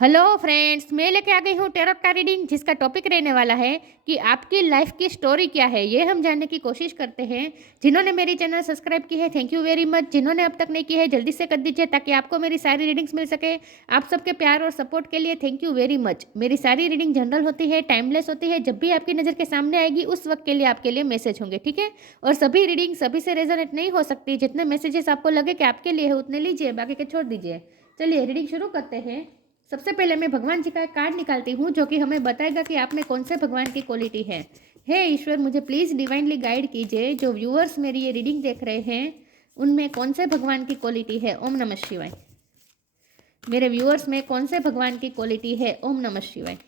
Hello friends, मैं लेके आ गई हूँ टैरोट का रीडिंग जिसका टॉपिक रहने वाला है कि आपकी लाइफ की स्टोरी क्या है। ये हम जानने की कोशिश करते हैं। जिन्होंने मेरी चैनल सब्सक्राइब की है, थैंक यू वेरी मच। जिन्होंने अब तक नहीं की है, जल्दी से कर दीजिए ताकि आपको मेरी सारी रीडिंग्स मिल सके। आप सबके प्यार और सपोर्ट के लिए थैंक यू वेरी मच। मेरी सारी रीडिंग जनरल होती है, टाइमलेस होती है। जब भी आपकी नज़र के सामने आएगी उस वक्त के लिए आपके लिए मैसेज होंगे, ठीक है। और सभी रीडिंग सभी से रेजोनेट नहीं हो सकती। जितने मैसेजेस आपको लगे कि आपके लिए है उतने लीजिए, बाकी के छोड़ दीजिए। चलिए रीडिंग शुरू करते हैं। सबसे पहले मैं भगवान जी का एक कार्ड निकालती हूँ जो कि हमें बताएगा कि आप में कौन से भगवान की क्वालिटी है। हे ईश्वर, मुझे प्लीज़ डिवाइनली गाइड कीजिए। जो व्यूअर्स मेरी ये रीडिंग देख रहे हैं उनमें कौन से भगवान की क्वालिटी है। ओम नमः शिवाय। मेरे व्यूअर्स में कौन से भगवान की क्वालिटी है। ओम नमः शिवाय।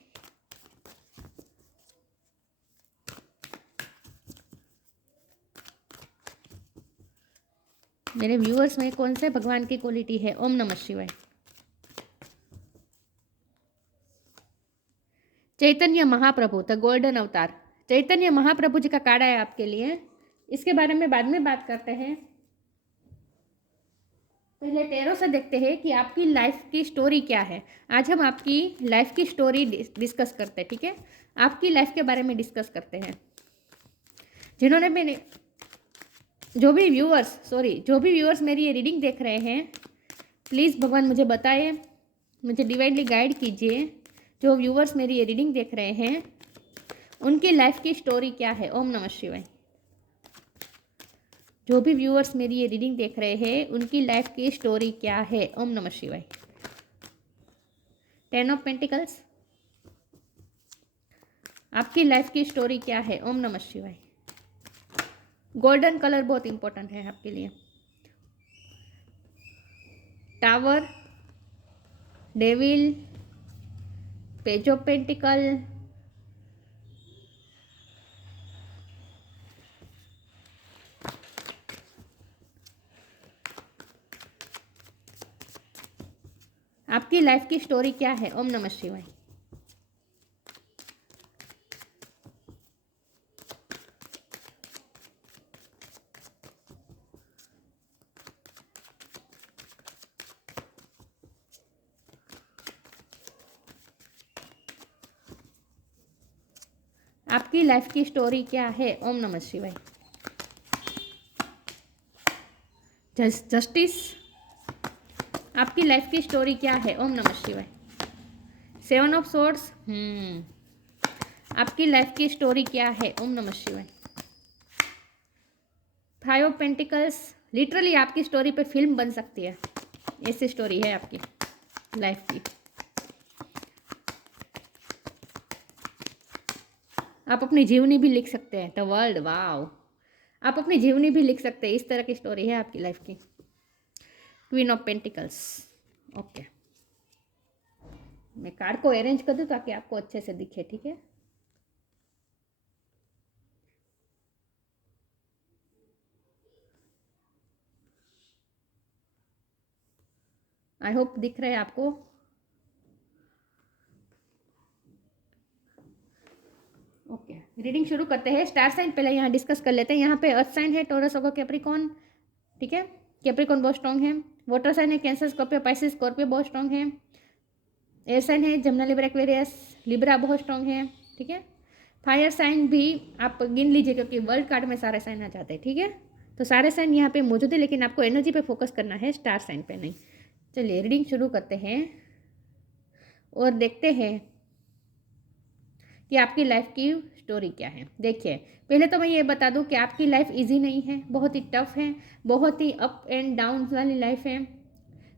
मेरे व्यूअर्स में कौन से भगवान की क्वालिटी है। ओम नमः शिवाय। चैतन्य महाप्रभु, द गोल्डन अवतार। चैतन्य महाप्रभु जी का कार्ड है आपके लिए। इसके बारे में बाद में बात करते हैं। पहले टैरो से देखते हैं कि आपकी लाइफ की स्टोरी क्या है। आज हम आपकी लाइफ की स्टोरी डिस्कस करते हैं, ठीक है। आपकी लाइफ के बारे में डिस्कस करते हैं। जिन्होंने मैंने जो भी व्यूअर्स मेरी ये रीडिंग देख रहे हैं, प्लीज़ भगवान मुझे बताएं, मुझे डिवाइनली गाइड कीजिए। जो व्यूअर्स मेरी ये रीडिंग देख रहे हैं उनकी लाइफ की स्टोरी क्या है। ओम नमः शिवाय। जो भी व्यूअर्स मेरी ये रीडिंग देख रहे हैं उनकी लाइफ की स्टोरी क्या है। ओम नमः शिवाय। 10 ऑफ पेंटिकल्स। आपकी लाइफ की स्टोरी क्या है। ओम नमः शिवाय। गोल्डन कलर बहुत इंपॉर्टेंट है आपके लिए। Tower, devil, page of pentacle, आपकी लाइफ की स्टोरी क्या है। ओम नमः शिवाय। आपकी लाइफ की स्टोरी क्या है। ओम नमः शिवाय। जस्टिस। आपकी लाइफ की स्टोरी क्या है। ओम नमः शिवाय। 7 ऑफ सोर्ड्स। आपकी लाइफ की स्टोरी क्या है। ओम नमः शिवाय। 5 ऑफ पेंटिकल्स। लिटरली आपकी स्टोरी पे फिल्म बन सकती है, ऐसी स्टोरी है आपकी लाइफ की। आप अपनी जीवनी भी लिख सकते हैं। The world, wow. आप अपनी जीवनी भी लिख सकते हैं, इस तरह की स्टोरी है आपकी लाइफ की। Queen of pentacles. ओके, मैं कार्ड को अरेंज कर दूं ताकि आपको अच्छे से दिखे, ठीक है। आई होप दिख रहे हैं आपको। ओके, रीडिंग शुरू करते हैं। स्टार साइन पहले यहाँ डिस्कस कर लेते हैं। यहाँ पे अर्थ साइन है, टॉरस होगा, कैप्रिकॉन, ठीक है। कैप्रिकॉन बहुत स्ट्रॉन्ग है। वाटर साइन है, कैंसर, स्कॉर्पियो, पाइसिस, स्कॉर्पियो बहुत स्ट्रॉन्ग है। एयर साइन है, जमुना, लिब्रा, एक्वेरियस, लिब्रा बहुत स्ट्रॉन्ग है, ठीक है। फायर साइन भी आप गिन लीजिए क्योंकि वर्ल्ड कार्ड में सारे साइन आ जाते हैं, ठीक है। तो सारे साइन यहाँ पे मौजूद है लेकिन आपको एनर्जी पे फोकस करना है, स्टार साइन पे नहीं। चलिए रीडिंग शुरू करते हैं और देखते हैं कि आपकी लाइफ की स्टोरी क्या है। देखिए, पहले तो मैं ये बता दूं कि आपकी लाइफ इजी नहीं है, बहुत ही टफ है, बहुत ही अप एंड डाउन वाली लाइफ है।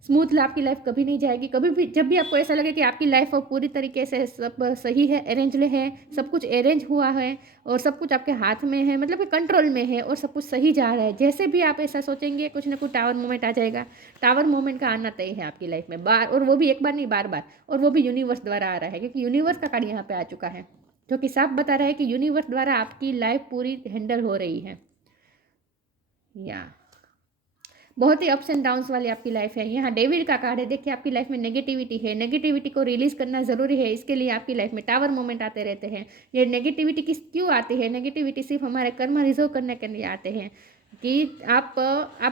स्मूथ आपकी लाइफ कभी नहीं जाएगी। कभी भी जब भी आपको ऐसा लगे कि आपकी लाइफ पूरी तरीके से सब सही है, अरेंज है, सब कुछ अरेंज हुआ है और सब कुछ आपके हाथ में है, मतलब कि कंट्रोल में है और सब कुछ सही जा रहा है, जैसे भी आप ऐसा सोचेंगे कुछ ना कुछ टावर मोमेंट आ जाएगा। टावर मोमेंट का आना तय है आपकी लाइफ में, बार, और वो भी एक बार नहीं, बार बार, और वो भी यूनिवर्स द्वारा आ रहा है क्योंकि यूनिवर्स का कार्ड यहाँ पे आ चुका है जो कि साफ बता रहा है कि यूनिवर्स द्वारा आपकी लाइफ पूरी हैंडल हो रही है। या बहुत ही अप्स एंड डाउन्स वाली आपकी लाइफ है। यहाँ डेविड का कार्ड है। देखिए, आपकी लाइफ में नेगेटिविटी है, नेगेटिविटी को रिलीज करना जरूरी है। इसके लिए आपकी लाइफ में टावर मोमेंट आते रहते हैं। ये नेगेटिविटी क्यों आती है? नेगेटिविटी सिर्फ हमारे कर्म रिजर्व करने के लिए आते हैं कि आप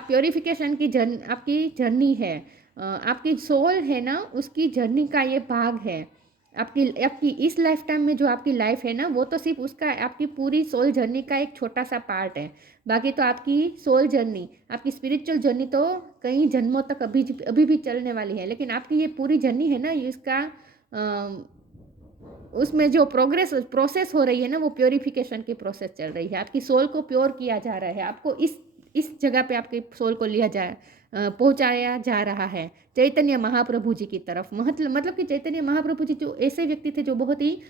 प्योरिफिकेशन की आपकी जर्नी है। आपकी सोल है ना, उसकी जर्नी का ये भाग है। आपकी आपकी इस लाइफ टाइम में जो आपकी लाइफ है ना, वो तो सिर्फ उसका आपकी पूरी सोल जर्नी का एक छोटा सा पार्ट है। बाकी तो आपकी सोल जर्नी, आपकी स्पिरिचुअल जर्नी तो कई जन्मों तक अभी अभी भी चलने वाली है। लेकिन आपकी ये पूरी जर्नी है ना, इसका उसमें जो प्रोसेस हो रही है ना, वो प्योरिफिकेशन की प्रोसेस चल रही है। आपकी सोल को प्योर किया जा रहा है। आपको इस जगह पे आपकी सोल को पहुंचाया जा रहा है चैतन्य महाप्रभु जी की तरफ। मतलब कि चैतन्य महाप्रभु जी जो ऐसे व्यक्ति थे जो बहुत ही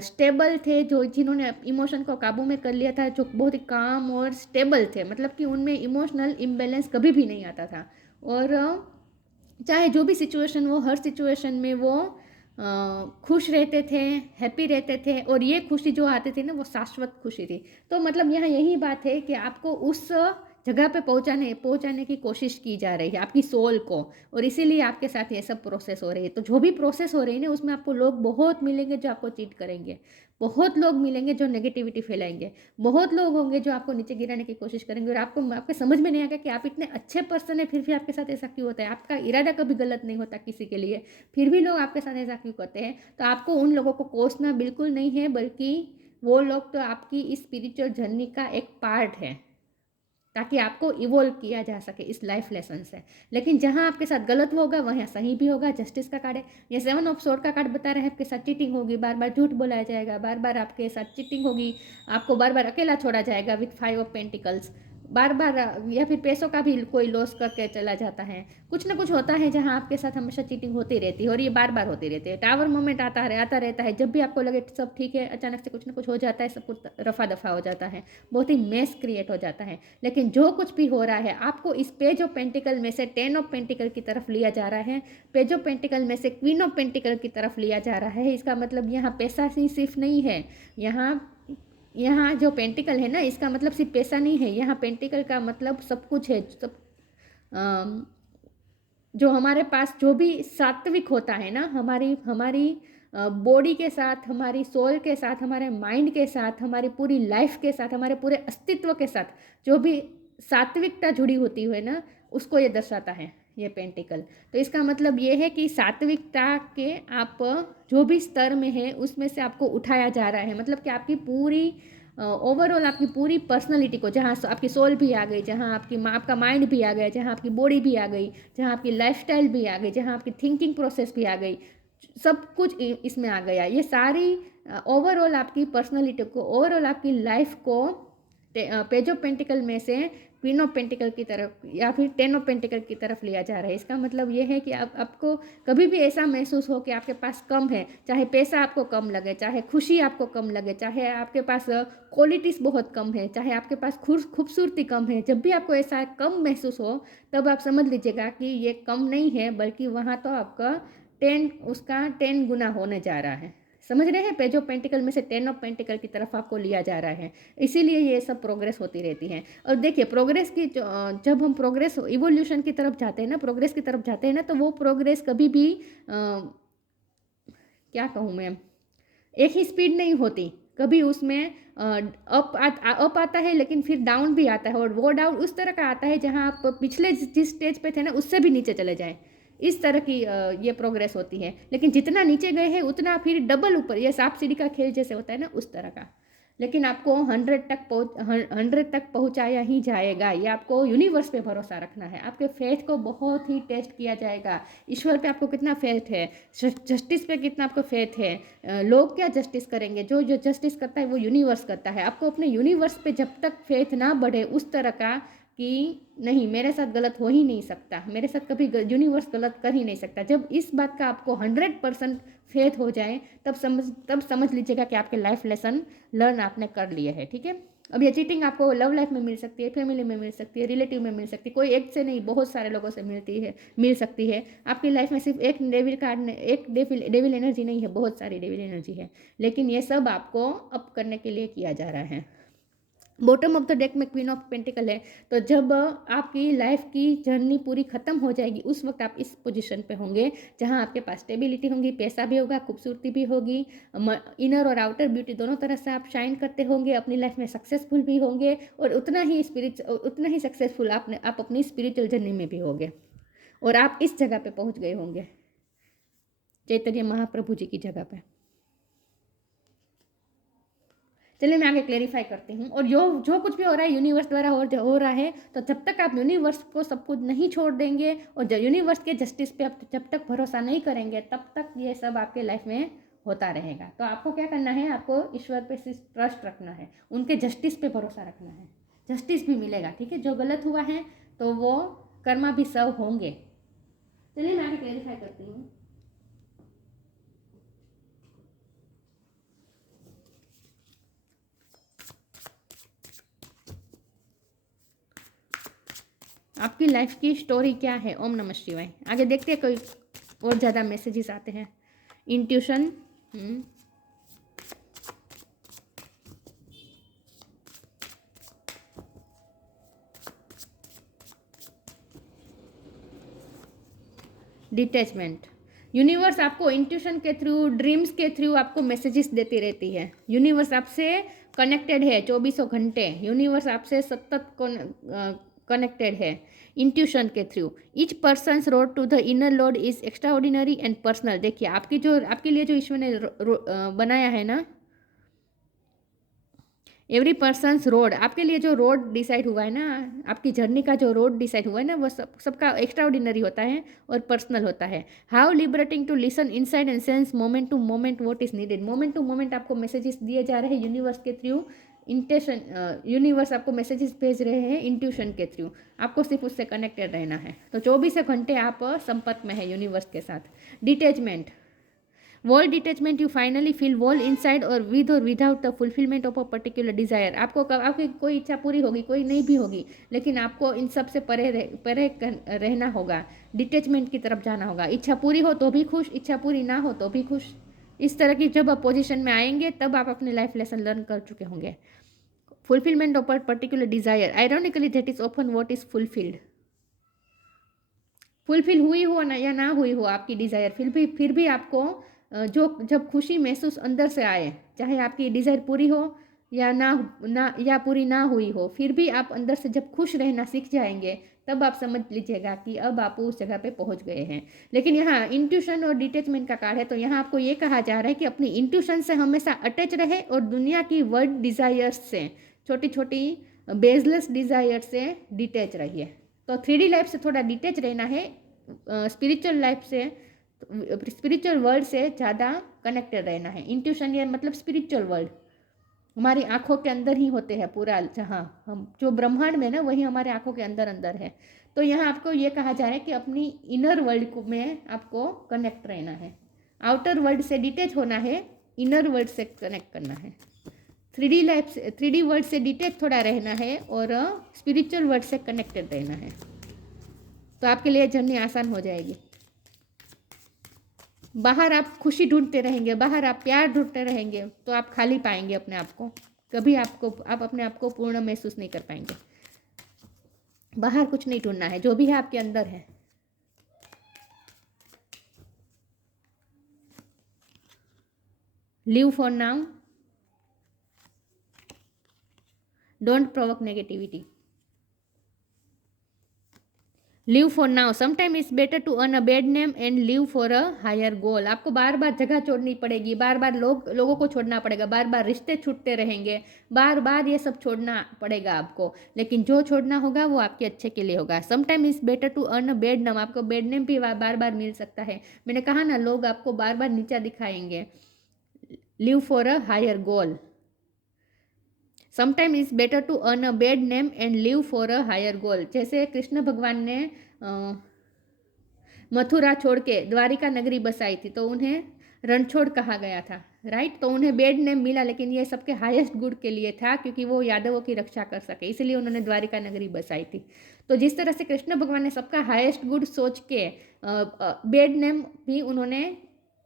स्टेबल थे, जो जिन्होंने इमोशन को काबू में कर लिया था, जो बहुत ही काम और स्टेबल थे। मतलब कि उनमें इमोशनल इम्बेलेंस कभी भी नहीं आता था। और चाहे जो भी सिचुएशन हो, हर सिचुएशन में वो खुश रहते थे, हैप्पी रहते थे। और ये खुशी जो आती थी ना, वो शाश्वत खुशी थी। तो मतलब यहाँ यही बात है कि आपको उस जगह पे पहुंचाने की कोशिश की जा रही है आपकी सोल को, और इसीलिए आपके साथ ये सब प्रोसेस हो रही है। तो जो भी प्रोसेस हो रही है ना, उसमें आपको लोग बहुत मिलेंगे जो आपको चीट करेंगे, बहुत लोग मिलेंगे जो नेगेटिविटी फैलाएंगे, बहुत लोग होंगे जो आपको नीचे गिराने की कोशिश करेंगे। और आपके समझ में नहीं आएगा कि आप इतने अच्छे पर्सन है, फिर भी आपके साथ ऐसा क्यों होता है। आपका इरादा कभी गलत नहीं होता किसी के लिए, फिर भी लोग आपके साथ ऐसा क्यों करते हैं। तो आपको उन लोगों को कोसना बिल्कुल नहीं है, बल्कि वो लोग तो आपकी इस स्पिरिचुअल जर्नी का एक पार्ट है, ताकि आपको इवोल्व किया जा सके इस लाइफ लेसन से। लेकिन जहाँ आपके साथ गलत होगा वहाँ सही भी होगा। जस्टिस का कार्ड है, ये 7 ऑफ सोर्ड का कार्ड बता रहे हैं आपके साथ चीटिंग होगी, बार बार झूठ बोलाया जाएगा, बार बार आपके साथ चीटिंग होगी, आपको बार बार अकेला छोड़ा जाएगा विथ 5 ऑफ पेंटिकल्स, बार बार, या फिर पैसों का भी कोई लॉस करके चला जाता है। कुछ ना कुछ होता है जहाँ आपके साथ हमेशा चीटिंग होती रहती है, और ये बार बार होती रहती है। टावर मोमेंट आता रहता है, जब भी आपको लगे सब ठीक है, अचानक से कुछ ना कुछ हो जाता है, सब कुछ रफा दफा हो जाता है, बहुत ही मेस क्रिएट हो जाता है। लेकिन जो कुछ भी हो रहा है, आपको इस पेज ऑफ पेंटिकल में से 10 ऑफ पेंटिकल की तरफ लिया जा रहा है, पेज ऑफ पेंटिकल में से क्वीन ऑफ पेंटिकल की तरफ लिया जा रहा है। इसका मतलब यहाँ पैसा ही सिर्फ नहीं है, यहाँ जो पेंटिकल है ना, इसका मतलब सिर्फ पैसा नहीं है। यहाँ पेंटिकल का मतलब सब कुछ है। सब जो हमारे पास जो भी सात्विक होता है ना, हमारी हमारी बॉडी के साथ, हमारी सोल के साथ, हमारे माइंड के साथ, हमारी पूरी लाइफ के साथ, हमारे पूरे अस्तित्व के साथ जो भी सात्विकता जुड़ी होती है ना, उसको ये दर्शाता है ये पेंटिकल। तो इसका मतलब ये है कि सात्विकता के आप जो भी स्तर में है, उसमें से आपको उठाया जा रहा है। मतलब कि आपकी पूरी ओवरऑल आपकी पूरी पर्सनालिटी को, जहाँ आपकी सोल भी आ गई, जहाँ आपका माइंड भी आ गया, जहाँ आपकी बॉडी भी आ गई, जहाँ आपकी लाइफस्टाइल भी आ गई, जहाँ आपकी थिंकिंग प्रोसेस भी आ गई, सब कुछ इसमें आ गया। ये सारी ओवरऑल आपकी पर्सनालिटी को, ओवरऑल आपकी लाइफ को पेज ऑफ पेंटिकल में से क्वीन ऑफ पेंटिकल की तरफ या फिर 10 ऑफ पेंटिकल की तरफ लिया जा रहा है। इसका मतलब ये है कि आपको कभी भी ऐसा महसूस हो कि आपके पास कम है, चाहे पैसा आपको कम लगे, चाहे खुशी आपको कम लगे, चाहे आपके पास क्वालिटीज़ बहुत कम है, चाहे आपके पास खूबसूरती कम है, जब भी आपको ऐसा कम महसूस हो, तब आप समझ लीजिएगा कि ये कम नहीं है, बल्कि वहाँ तो आपका 10 गुना होने जा रहा है। समझ रहे हैं, पेज ऑफ पेंटिकल में से 10 ऑफ पेंटिकल की तरफ आपको लिया जा रहा है। इसीलिए ये सब प्रोग्रेस होती रहती है। और देखिए, प्रोग्रेस की जब हम प्रोग्रेस इवोल्यूशन की तरफ जाते हैं ना, प्रोग्रेस की तरफ जाते हैं ना, तो वो प्रोग्रेस कभी भी क्या कहूँ मैं, एक ही स्पीड नहीं होती। कभी उसमें अप आता है, लेकिन फिर डाउन भी आता है, और वो डाउन उस तरह का आता है जहाँ आप पिछले जिस स्टेज पे थे ना, उससे भी नीचे चले जाएं। इस तरह की ये प्रोग्रेस होती है। लेकिन जितना नीचे गए हैं उतना फिर डबल ऊपर, ये सांप सीढ़ी का खेल जैसे होता है ना, उस तरह का। लेकिन आपको 100 तक पहुंचाया ही जाएगा। ये आपको यूनिवर्स पे भरोसा रखना है। आपके फेथ को बहुत ही टेस्ट किया जाएगा। ईश्वर पे आपको कितना फेथ है, जस्टिस पे कितना आपको फेथ है। लोग क्या जस्टिस करेंगे, जो जो जस्टिस करता है वो यूनिवर्स करता है। आपको अपने यूनिवर्स पे जब तक फेथ ना बढ़े उस तरह का कि नहीं, मेरे साथ गलत हो ही नहीं सकता, मेरे साथ कभी यूनिवर्स गलत कर ही नहीं सकता, जब इस बात का आपको 100% फेथ हो जाए, तब समझ लीजिएगा कि आपके लाइफ लेसन लर्न आपने कर लिए है। ठीक है। अब ये चीटिंग आपको लव लाइफ में मिल सकती है, फैमिली में मिल सकती है, रिलेटिव में मिल सकती है, कोई एक से नहीं, बहुत सारे लोगों से मिल सकती है। आपकी लाइफ में सिर्फ एक डेविल कार्ड, एक डेविल एनर्जी नहीं है, बहुत सारी डेविल एनर्जी है। लेकिन ये सब आपको अप करने के लिए किया जा रहा है। बॉटम ऑफ द डेक में क्वीन ऑफ पेंटिकल है। तो जब आपकी लाइफ की जर्नी पूरी ख़त्म हो जाएगी, उस वक्त आप इस पोजीशन पे होंगे जहां आपके पास स्टेबिलिटी होगी, पैसा भी होगा, खूबसूरती भी होगी, इनर और आउटर ब्यूटी दोनों तरह से आप शाइन करते होंगे, अपनी लाइफ में सक्सेसफुल भी होंगे, और उतना ही सक्सेसफुल आप अपनी स्पिरिचुअल जर्नी में भी होंगे। और आप इस जगह पे पहुंच गए होंगे, चैतन्य महाप्रभु जी की जगह पे। चलिए मैं आगे क्लेरिफाई करती हूँ। और जो जो कुछ भी हो रहा है यूनिवर्स द्वारा हो रहा है, तो जब तक आप यूनिवर्स को सब कुछ नहीं छोड़ देंगे और जब यूनिवर्स के जस्टिस पे आप जब तक भरोसा नहीं करेंगे, तब तक ये सब आपके लाइफ में होता रहेगा। तो आपको क्या करना है, आपको ईश्वर पे ट्रस्ट रखना है, उनके जस्टिस पे भरोसा रखना है, जस्टिस भी मिलेगा। ठीक है, जो गलत हुआ है तो वो कर्मा भी सर्व होंगे। चलिए मैं आगे क्लेरिफाई करती हूँ। आपकी लाइफ की स्टोरी क्या है। ओम नमः शिवाय। आगे देखते हैं कोई और ज़्यादा मैसेजेस आते हैं। Intuition, detachment. यूनिवर्स आपको इंट्यूशन के थ्रू, ड्रीम्स के थ्रू आपको मैसेजेस देती रहती है। यूनिवर्स आपसे कनेक्टेड है 24 घंटे। यूनिवर्स आपसे सतत कनेक्टेड है इंट्यूशन के थ्रू। Each person's road to the inner lord is extraordinary and personal. देखिए आपके लिए जो ईश्वर ने बनाया है ना, एवरी पर्सनस रोड, आपके लिए जो रोड डिसाइड हुआ है ना, आपकी जर्नी का जो रोड डिसाइड हुआ है ना, वो सबका एक्स्ट्रा ऑर्डिनरी होता है और पर्सनल होता है। How liberating to listen inside and sense moment to moment what is needed. Moment to moment आपको मैसेजेस दिए जा रहे हैं यूनिवर्स के थ्रू। यूनिवर्स आपको मैसेजेस भेज रहे हैं इंट्यूशन के थ्रू। आपको सिर्फ उससे कनेक्टेड रहना है। तो 24 घंटे आप संपर्क में है यूनिवर्स के साथ। Detachment, well detachment, you finally feel well inside और with or without the fulfilment of a particular desire. आपकी कोई इच्छा पूरी होगी, कोई नहीं भी होगी, लेकिन आपको इन सब से परे रहना होगा। डिटैचमेंट की तरफ जाना होगा। इच्छा पूरी हो तो भी खुश, इच्छा पूरी ना हो तो भी खुश। इस तरह की जब आप पोजिशन में आएंगे तब आप अपने लाइफ लेसन लर्न कर चुके होंगे। Fulfilment of a particular desire, ironically that is often what is fulfilled. Fulfil हुई हो ना या ना हुई हो आपकी डिज़ायर, फिर भी आपको जो जब खुशी महसूस अंदर से आए, चाहे आपकी डिज़ायर पूरी हो या ना या पूरी ना हुई हो, फिर भी आप अंदर से जब खुश रहना सीख जाएंगे, तब आप समझ लीजिएगा कि अब आप उस जगह पे पहुंच गए हैं। लेकिन यहाँ इंट्यूशन और डिटैचमेंट का कार्ड है, तो यहाँ आपको ये कहा जा रहा है कि अपनी इंट्यूशन से हमेशा अटैच रहे और दुनिया की वर्ल्ड डिज़ायर्स से, छोटी छोटी बेसलेस डिज़ायर से डिटैच रहिए। तो 3D लाइफ से थोड़ा डिटैच रहना है, स्पिरिचुअल लाइफ से, स्पिरिचुअल वर्ल्ड से ज़्यादा कनेक्टेड रहना है। इंट्यूशन ये मतलब स्पिरिचुअल वर्ल्ड हमारी आंखों के अंदर ही होते हैं पूरा, जहाँ हम जो ब्रह्मांड में ना, वही हमारे आंखों के अंदर अंदर है। तो यहाँ आपको ये कहा जा रहा है कि अपनी इनर वर्ल्ड में आपको कनेक्ट रहना है। आउटर वर्ल्ड से डिटैच होना है, इनर वर्ल्ड से कनेक्ट करना है। 3D लाइफ से, 3D वर्ल्ड से डिटैच थोड़ा रहना है और स्पिरिचुअल वर्ल्ड से कनेक्टेड रहना है, तो आपके लिए जर्नी आसान हो जाएगी। बाहर आप खुशी ढूंढते रहेंगे, बाहर आप प्यार ढूंढते रहेंगे, तो आप खाली पाएंगे अपने आप को। कभी आप अपने आप को पूर्ण महसूस नहीं कर पाएंगे। बाहर कुछ नहीं ढूंढना है, जो भी है आपके अंदर है। Live for now, don't provoke negativity. Live for now, sometime it's better to earn a bad name and live for a higher goal. आपको बार बार जगह छोड़नी पड़ेगी, बार बार लोगों को छोड़ना पड़ेगा, बार बार रिश्ते छूटते रहेंगे, बार बार ये सब छोड़ना पड़ेगा आपको, लेकिन जो छोड़ना होगा वो आपके अच्छे के लिए होगा। Sometime it's better to earn a bad name, आपको बैड नेम भी बार बार मिल सकता है। मैंने कहा ना, लोग आपको बार बार नीचा दिखाएंगे। Live for a higher goal, sometime it's better to earn a bad name and live for a higher goal. जैसे कृष्ण भगवान ने मथुरा छोड़ के द्वारिका नगरी बसाई थी, तो उन्हें रणछोड़ कहा गया था, राइट। तो उन्हें बेड नेम मिला, लेकिन ये सबके हाईएस्ट गुड के लिए था, क्योंकि वो यादवों की रक्षा कर सके, इसलिए उन्होंने द्वारिका नगरी बसाई थी। तो जिस तरह से कृष्ण भगवान ने सबका हाईएस्ट गुड सोच के बेड नेम भी उन्होंने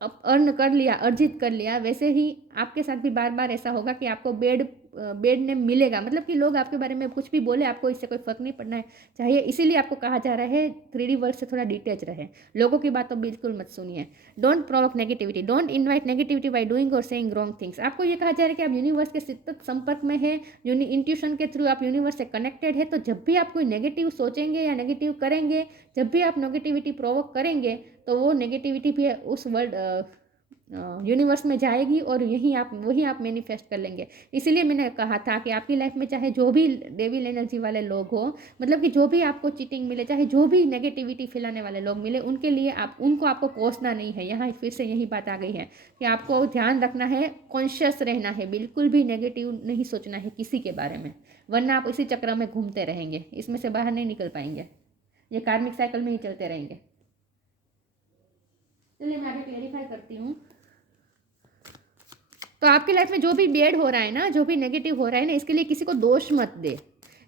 अर्न कर लिया, अर्जित कर लिया, वैसे ही आपके साथ भी बार बार ऐसा होगा कि आपको बेड नेम मिलेगा, मतलब कि लोग आपके बारे में कुछ भी बोले, आपको इससे कोई फर्क नहीं पड़ना है चाहिए। इसीलिए आपको कहा जा रहा है 3D वर्ल्ड से थोड़ा डिटेच रहे, लोगों की बात तो बिल्कुल मत सुनिए। Don't provoke negativity, don't invite negativity by doing और सेइंग रॉन्ग थिंग्स। आपको ये कहा जा रहा है कि आप यूनिवर्स के सतत संपर्क में है, इंट्यूशन के थ्रू आप यूनिवर्स से कनेक्टेड है। तो जब भी आप कोई नेगेटिव सोचेंगे या नेगेटिव करेंगे, जब भी आप नेगेटिविटी प्रोवोक करेंगे, तो वो नेगेटिविटी भी उस वर्ल्ड यूनिवर्स में जाएगी और वही आप मैनिफेस्ट कर लेंगे। इसीलिए मैंने कहा था कि आपकी लाइफ में चाहे जो भी डेविल एनर्जी वाले लोग हो, मतलब कि जो भी आपको चीटिंग मिले, चाहे जो भी नेगेटिविटी फैलाने वाले लोग मिले, उनके लिए आपको कोसना नहीं है। यहाँ फिर से यही बात आ गई है कि आपको ध्यान रखना है, कॉन्शियस रहना है, बिल्कुल भी नेगेटिव नहीं सोचना है किसी के बारे में, वरना आप इसी चक्र में घूमते रहेंगे, इसमें से बाहर नहीं निकल पाएंगे, ये कार्मिक साइकिल में ही चलते रहेंगे। चलिए मैं आगे क्लेरिफाई करती हूँ। तो आपकी लाइफ में जो भी बेड हो रहा है ना, जो भी नेगेटिव हो रहा है ना, इसके लिए किसी को दोष मत दे,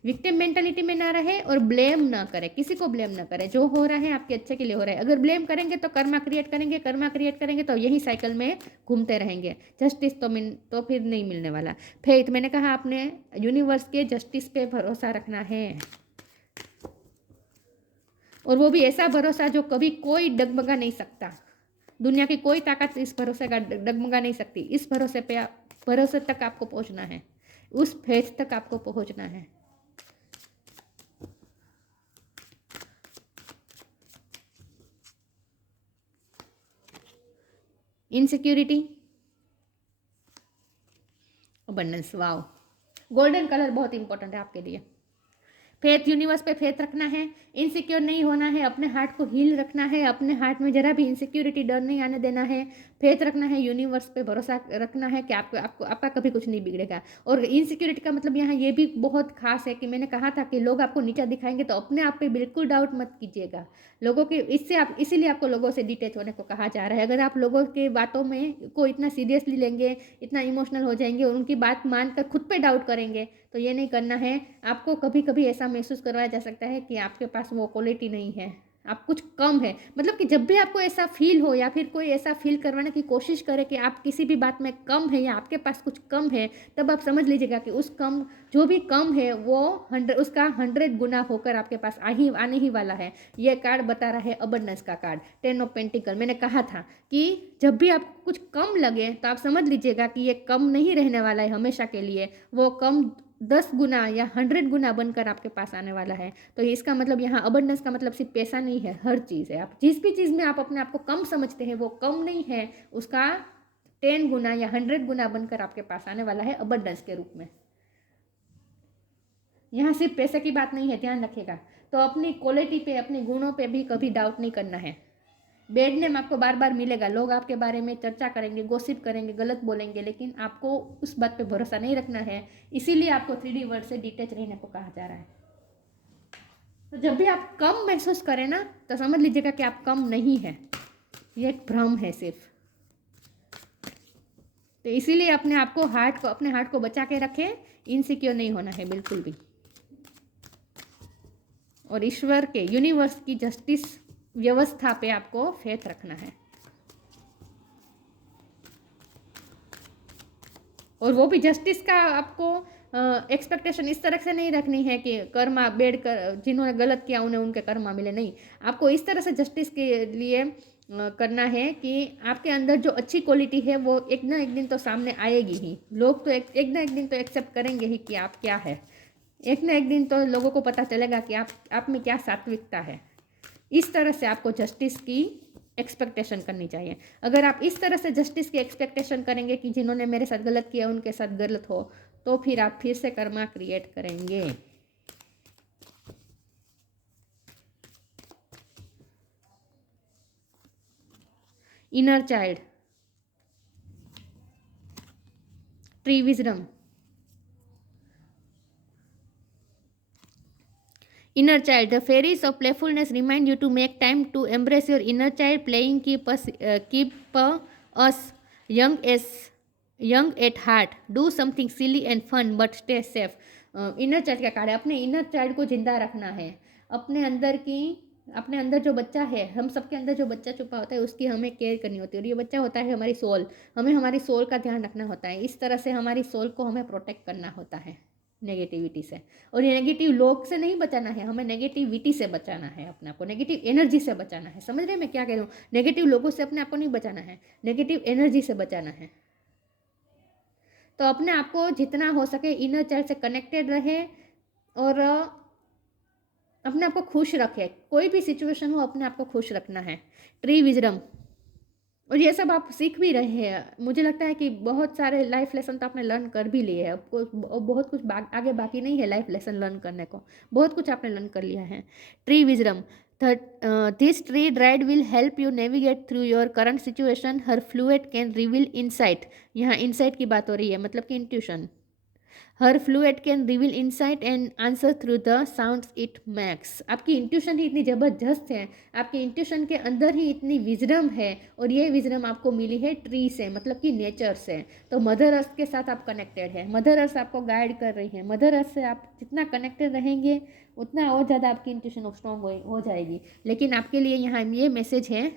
विक्टिम मेंटालिटी में ना रहे और ब्लेम ना करे, किसी को ब्लेम ना करे। जो हो रहा है आपके अच्छे के लिए हो रहा है। अगर ब्लेम करेंगे तो कर्मा क्रिएट करेंगे, कर्मा क्रिएट करेंगे तो यही साइकिल में घूमते रहेंगे। जस्टिस तो फिर नहीं मिलने वाला। फेथ, मैंने कहा आपने यूनिवर्स के जस्टिस पे भरोसा रखना है, और वो भी ऐसा भरोसा जो कभी कोई डगमगा नहीं सकता। दुनिया की कोई ताकत इस भरोसे का डगमगा नहीं सकती। इस भरोसे तक आपको पहुंचना है, उस फेथ तक आपको पहुंचना है। Insecurity, abundance, wow, golden colour बहुत इंपॉर्टेंट है आपके लिए। फेथ, यूनिवर्स पे फेथ रखना है, इनसिक्योर नहीं होना है, अपने हार्ट को हील रखना है, अपने हार्ट में जरा भी इनसिक्योरिटी, डर नहीं आने देना है, फेथ रखना है, यूनिवर्स पे भरोसा रखना है कि आपका कभी कुछ नहीं बिगड़ेगा। और इनसिक्योरिटी का मतलब यहाँ ये भी बहुत खास है कि मैंने कहा था कि लोग आपको नीचा दिखाएंगे तो अपने आप पे बिल्कुल डाउट मत कीजिएगा। लोगों के इसीलिए आपको लोगों से डिटेच होने को कहा जा रहा है। अगर आप लोगों के बातों में को इतना सीरियसली लेंगे, इतना इमोशनल हो जाएंगे और उनकी बात मानकर खुद पे डाउट करेंगे, तो ये नहीं करना है। आपको कभी कभी ऐसा महसूस करवाया जा सकता है कि आपके पास वो क्वालिटी नहीं है, आप कुछ कम है। मतलब कि जब भी आपको ऐसा फील हो या फिर कोई ऐसा फील करवाने की कोशिश करे कि आप किसी भी बात में कम है या आपके पास कुछ कम है, तब आप समझ लीजिएगा कि जो भी कम है वो उसका 100 गुना होकर आपके पास आने ही वाला है। ये कार्ड बता रहा है अबंडेंस का कार्ड, 10 ऑफ पेंटिकल। मैंने कहा था कि जब भी आपको कुछ कम लगे तो आप समझ लीजिएगा कि ये कम नहीं रहने वाला है हमेशा के लिए, वो कम 10 गुना या 100 गुना बनकर आपके पास आने वाला है। तो इसका मतलब यहाँ अबंडेंस का मतलब सिर्फ पैसा नहीं है, हर चीज़ है। आप जिस भी चीज़ में आप अपने आप को कम समझते हैं वो कम नहीं है, उसका 10 गुना या 100 गुना बनकर आपके पास आने वाला है अबंडेंस के रूप में। यहाँ सिर्फ पैसे की बात नहीं है, ध्यान रखिएगा। तो अपनी क्वालिटी पे, अपने गुणों पे भी कभी डाउट नहीं करना है। बेड नेम आपको बार बार मिलेगा, लोग आपके बारे में चर्चा करेंगे, गोसिप करेंगे, गलत बोलेंगे, लेकिन आपको उस बात पे भरोसा नहीं रखना है। इसीलिए आपको 3D वर्ल्ड से डिटैच रहने को कहा जा रहा है। तो जब भी आप कम महसूस करें ना, तो समझ लीजिएगा कि आप कम नहीं है, ये एक भ्रम है सिर्फ। तो इसीलिए अपने हार्ट को बचा के रखें, इनसिक्योर नहीं होना है बिल्कुल भी। और ईश्वर के, यूनिवर्स की जस्टिस व्यवस्था पे आपको फेथ रखना है, और वो भी जस्टिस का आपको एक्सपेक्टेशन इस तरह से नहीं रखनी है कि कर्मा बेड कर, जिन्होंने गलत किया उन्हें उनके कर्मा मिले, नहीं। आपको इस तरह से जस्टिस के लिए करना है कि आपके अंदर जो अच्छी क्वालिटी है वो एक ना एक दिन तो सामने आएगी ही। लोग तो एक ना एक दिन तो एक्सेप्ट करेंगे ही कि आप क्या है। एक ना एक दिन तो लोगों को पता चलेगा कि आप में क्या सात्विकता है। इस तरह से आपको जस्टिस की एक्सपेक्टेशन करनी चाहिए। अगर आप इस तरह से जस्टिस की एक्सपेक्टेशन करेंगे कि जिन्होंने मेरे साथ गलत किया उनके साथ गलत हो, तो फिर आप फिर से कर्मा क्रिएट करेंगे। Inner child, tree wisdom, inner child, the fairies of playfulness remind you to make time to embrace your inner child. Playing keep us young at heart. Do something silly and fun but stay safe. Inner child का card है, अपने inner child को जिंदा रखना है, अपने अंदर की अपने अंदर जो बच्चा है, हम सबके अंदर जो बच्चा छुपा होता है उसकी हमें केयर करनी होती है, और ये बच्चा होता है हमारी सोल। हमें हमारी सोल का ध्यान रखना होता है, इस तरह से हमारी सोल को हमें प्रोटेक्ट करना होता है नेगेटिविटी से। और ये नेगेटिव लोग से नहीं बचाना है, हमें नेगेटिविटी से बचाना है, अपने आप को नेगेटिव एनर्जी से बचाना है। समझ रहे हैं मैं क्या कह रही हूँ? नेगेटिव लोगों से अपने आप को नहीं बचाना है, नेगेटिव एनर्जी से बचाना है। तो अपने आप को जितना हो सके इनर चाइल्ड से कनेक्टेड रहे, और अपने आप को खुश रखे। कोई भी सिचुएशन हो अपने आप को खुश रखना है। ट्री विजडम, और ये सब आप सीख भी रहे हैं। मुझे लगता है कि बहुत सारे लाइफ लेसन तो आपने लर्न कर भी लिए हैं, आपको बहुत कुछ आगे बाकी नहीं है लाइफ लेसन लर्न करने को, बहुत कुछ आपने लर्न कर लिया है। Tree wisdom, this tree dried will help you navigate through your current situation, her fluid can reveal insight. यहाँ इनसाइट की बात हो रही है, मतलब कि intuition. Her fluid can reveal insight and answer through the sounds it max. आपकी intuition ही इतनी ज़बरदस्त है, आपकी इंट्यूशन के अंदर ही इतनी विजडम है, और ये विजडम आपको मिली है ट्री से, मतलब कि नेचर से। तो मदर अर्थ के साथ आप कनेक्टेड है, मदर अर्थ आपको गाइड कर रही है। मदर अर्थ से आप जितना कनेक्टेड रहेंगे उतना और ज़्यादा आपकी इंट्यूशन स्ट्रॉन्ग हो जाएगी। लेकिन आपके लिए यहाँ ये मैसेज है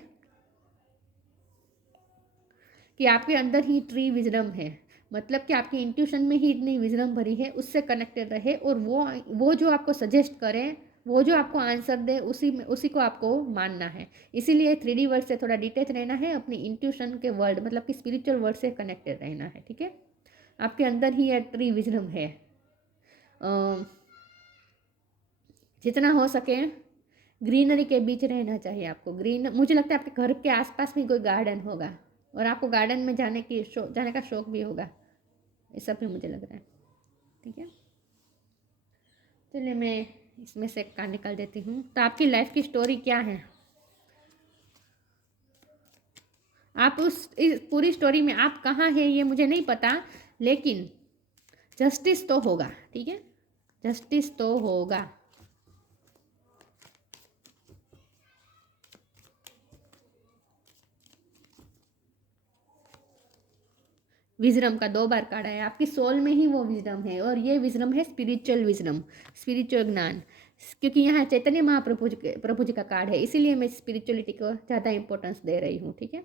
कि आपके अंदर ही ट्री विजडम है, मतलब कि आपकी इंट्यूशन में ही इतनी विजडम भरी है, उससे कनेक्टेड रहे। और वो जो आपको सजेस्ट करें, वो जो आपको आंसर दे, उसी को आपको मानना है। इसीलिए 3D वर्ल्ड से थोड़ा डिटेच रहना है, अपनी इंट्यूशन के वर्ल्ड मतलब कि स्पिरिचुअल वर्ल्ड से कनेक्टेड रहना है। ठीक है, आपके अंदर ही ये ट्री विजडम है। जितना हो सके ग्रीनरी के बीच रहना चाहिए आपको। मुझे लगता है आपके घर के आसपास में कोई गार्डन होगा, और आपको गार्डन में जाने का शौक भी होगा, ये सब भी मुझे लग रहा है। ठीक है, चलिए मैं इसमें से एक कार्ड निकाल देती हूँ। तो आपकी लाइफ की स्टोरी क्या है? आप इस पूरी स्टोरी में आप कहाँ हैं ये मुझे नहीं पता, लेकिन जस्टिस तो होगा। ठीक है, जस्टिस तो होगा। विजडम का 2 बार कार्ड है, आपकी सोल में ही वो विजडम है, और ये विजडम है स्पिरिचुअल विजडम, स्पिरिचुअल ज्ञान। क्योंकि यहाँ चैतन्य प्रभु जी का कार्ड है, इसीलिए मैं स्पिरिचुअलिटी को ज़्यादा इंपॉर्टेंस दे रही हूँ। ठीक है,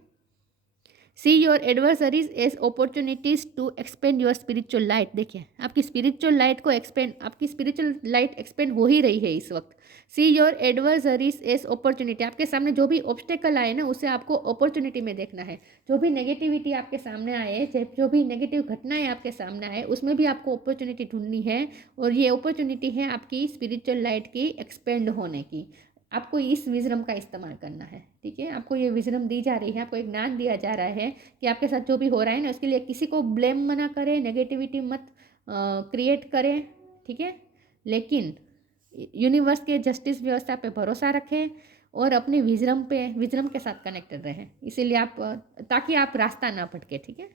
see your adversaries as opportunities to expand your spiritual light. देखिए आपकी स्पिरिचुअल लाइट को आपकी स्पिरिचुअल लाइट एक्सपेंड हो ही रही है इस वक्त। See your adversaries as opportunity, आपके सामने जो भी ऑब्स्टेकल आए ना उसे आपको अपॉर्चुनिटी में देखना है। जो भी नेगेटिविटी आपके सामने आए, जो भी नेगेटिव घटनाएं आपके सामने आए, उसमें भी आपको अपॉर्चुनिटी ढूंढनी है, और ये अपॉर्चुनिटी है आपकी स्पिरिचुअल लाइट की एक्सपेंड होने की। आपको इस विजडम का इस्तेमाल करना है। ठीक है, आपको ये विजडम दी जा रही है, आपको एक ज्ञान दिया जा रहा है कि आपके साथ जो भी हो रहा है ना उसके लिए किसी को ब्लेम मना करें, नेगेटिविटी मत क्रिएट करें। ठीक है, लेकिन यूनिवर्स के जस्टिस व्यवस्था पे भरोसा रखें, और अपने विजडम के साथ कनेक्टेड रहें। इसीलिए आप ताकि आप रास्ता ना भटके। ठीक है,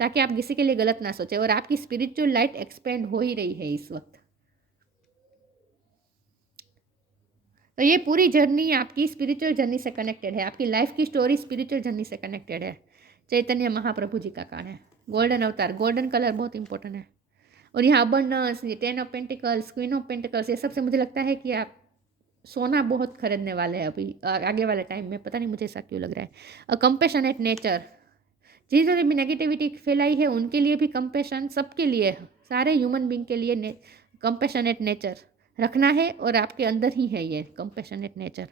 ताकि आप किसी के लिए गलत ना सोचें, और आपकी स्पिरिचुअल लाइट एक्सपेंड हो ही रही है इस वक्त। तो ये पूरी जर्नी आपकी स्पिरिचुअल जर्नी से कनेक्टेड है, आपकी लाइफ की स्टोरी स्पिरिचुअल जर्नी से कनेक्टेड है। चैतन्य महाप्रभु जी का कार्ड है, गोल्डन अवतार, गोल्डन कलर बहुत इंपॉर्टेंट है। और यहाँ अबंडेंस, ये 10 of pentacles, queen of pentacles, ये सबसे मुझे लगता है कि आप सोना बहुत खरीदने वाले हैं अभी आगे वाले टाइम में, पता नहीं मुझे ऐसा क्यों लग रहा है। अ कंपैशनेट नेचर, जिन्होंने भी नेगेटिविटी फैलाई है उनके लिए भी कंपैशन, सबके लिए, सारे ह्यूमन बींग के लिए कंपैशनेट नेचर रखना है, और आपके अंदर ही है ये compassionate nature.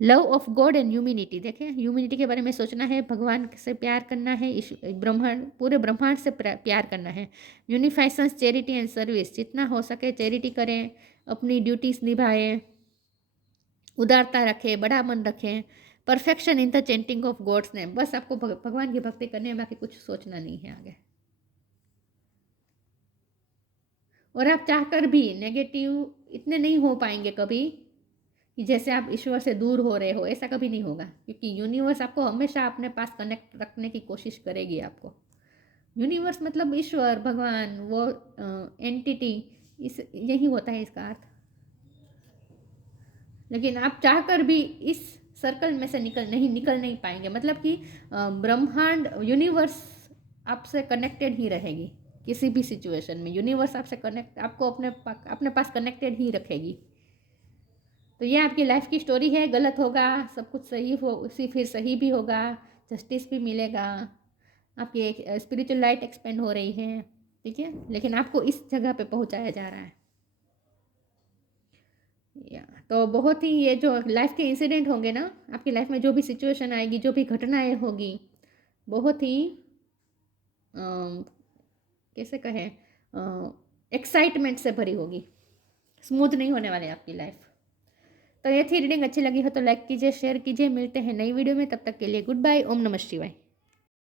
Love of God and humanity, देखें ह्यूमिनिटी के बारे में सोचना है, भगवान से प्यार करना है, ब्रह्मांड, पूरे ब्रह्मांड से प्यार करना है। यूनिफाइसेंस, चैरिटी एंड सर्विस, जितना हो सके चैरिटी करें, अपनी ड्यूटीज निभाएं, उदारता रखें, बड़ा मन रखें। Perfection in the chanting of God's name, बस आपको भगवान की भक्ति करनी है, बाकी कुछ सोचना नहीं है आगे। और आप चाहकर भी नेगेटिव इतने नहीं हो पाएंगे कभी कि जैसे आप ईश्वर से दूर हो रहे हो, ऐसा कभी नहीं होगा, क्योंकि यूनिवर्स आपको हमेशा अपने पास कनेक्ट रखने की कोशिश करेगी आपको। यूनिवर्स मतलब ईश्वर, भगवान, वो एंटिटी, यही होता है इसका अर्थ। लेकिन आप चाहकर भी इस सर्कल में से निकल नहीं पाएंगे, मतलब कि ब्रह्मांड, यूनिवर्स आपसे कनेक्टेड ही रहेगी किसी भी सिचुएशन में। यूनिवर्स आपसे कनेक्ट, आपको अपने पास कनेक्टेड ही रखेगी। तो ये आपकी लाइफ की स्टोरी है। गलत होगा, सब कुछ सही हो उसी फिर सही भी होगा, जस्टिस भी मिलेगा, आपकी एक स्पिरिचुअल लाइट एक्सपेंड हो रही है, ठीक है। लेकिन आपको इस जगह पे पहुंचाया जा रहा है। या तो बहुत ही ये जो लाइफ के इंसिडेंट होंगे ना, आपकी लाइफ में जो भी सिचुएशन आएगी, जो भी घटनाएं होगी, बहुत ही कैसे कहें, एक्साइटमेंट से भरी होगी। स्मूथ नहीं होने वाली आपकी लाइफ। तो ये थी रीडिंग। अच्छी लगी हो तो लाइक कीजिए, शेयर कीजिए। मिलते हैं नई वीडियो में, तब तक के लिए गुड बाय। ओम नमः शिवाय।